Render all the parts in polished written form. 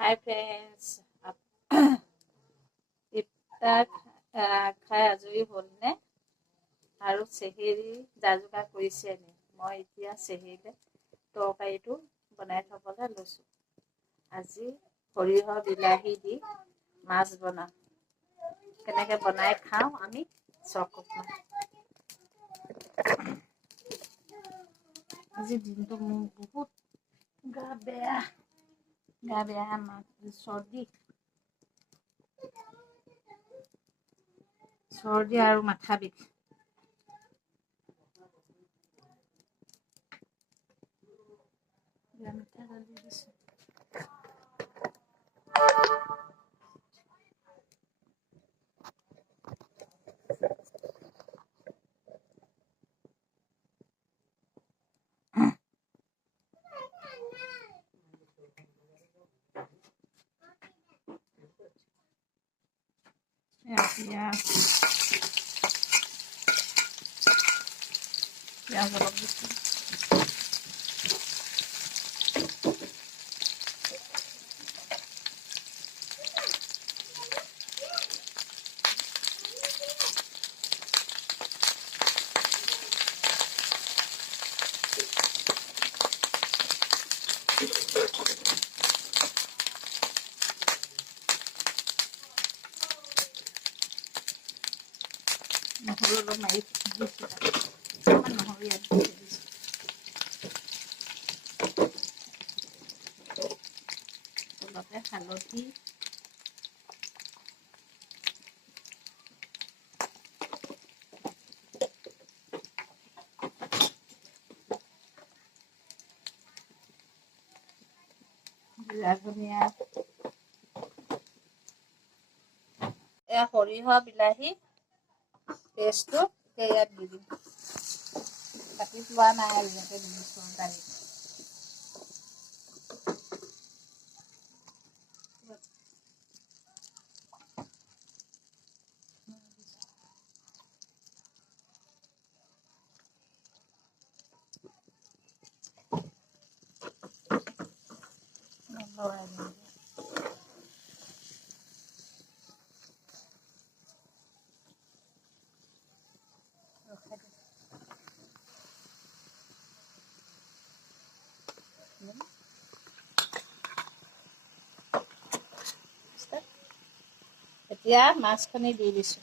হাই friends, iftar খাই আজৰি হ'লনে আৰু চেহেৰি যা-যোগাৰ কৰিছে নে? মই এতিয়া চেহেৰিলে তৰকাৰীটো বনাই থবলৈ লৈছোঁ। আজি সৰিয়হ বিলাহী দি মাছ বনাম। কেনেকৈ বনাই খাওঁ আমি চাওক। আজি দিনটো মোৰ বহুত গা বেয়া চৰ্দি আৰু মাথা বিষ। মিঠা দালি দিছোঁ। পিঁয়াজ অলপ দিছোঁ। নহৰু অলপ মাৰি দিছোঁ। নহৰু ইয়াত দি দিছোঁ। অলপে হালধি, জিৰা ধনিয়া, এয়া সৰিয়হ বিলাহী পেষ্টটো ইয়াত দি দিম। কাটি থোৱা নাই আৰু ইয়াতে দি দিছোঁ দালি। এতিয়া মাছখিনি দি দিছোঁ।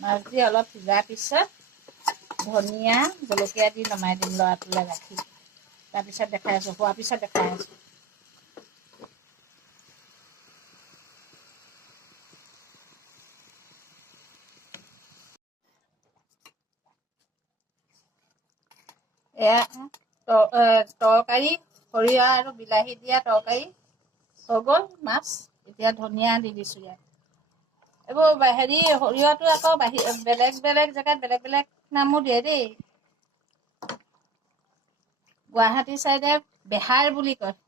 মাছ দি অলপ সিজাৰ পিছত ধনিয়া জলকীয়া দি নমাই দিম লৰাটোলৈ ৰাখি। তাৰপিছত দেখাই আছোঁ, হোৱাৰ পিছত দেখাই আছোঁ। এয়া তৰকাৰী, সৰিয়হ আৰু বিলাহী দিয়া তৰকাৰী হৈ গ'ল। মাছ এতিয়া ধনিয়া দি দিছোঁ ইয়াত। এইবোৰ সৰিয়হটো আকৌ বেলেগ বেলেগ জেগাত বেলেগ বেলেগ নামো দিয়ে দেই। গুৱাহাটী চাইডে বেহাৰ বুলি কয়।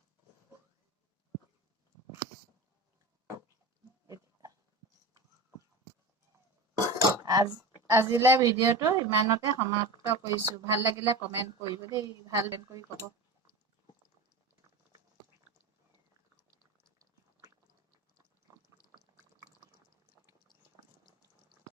আজিলৈ ভিডিঅ'টো ইমানতে সমাপ্ত কৰিছোঁ। ভাল লাগিলে কমেণ্ট কৰিব দেই, ভাল কৰি ক'ব।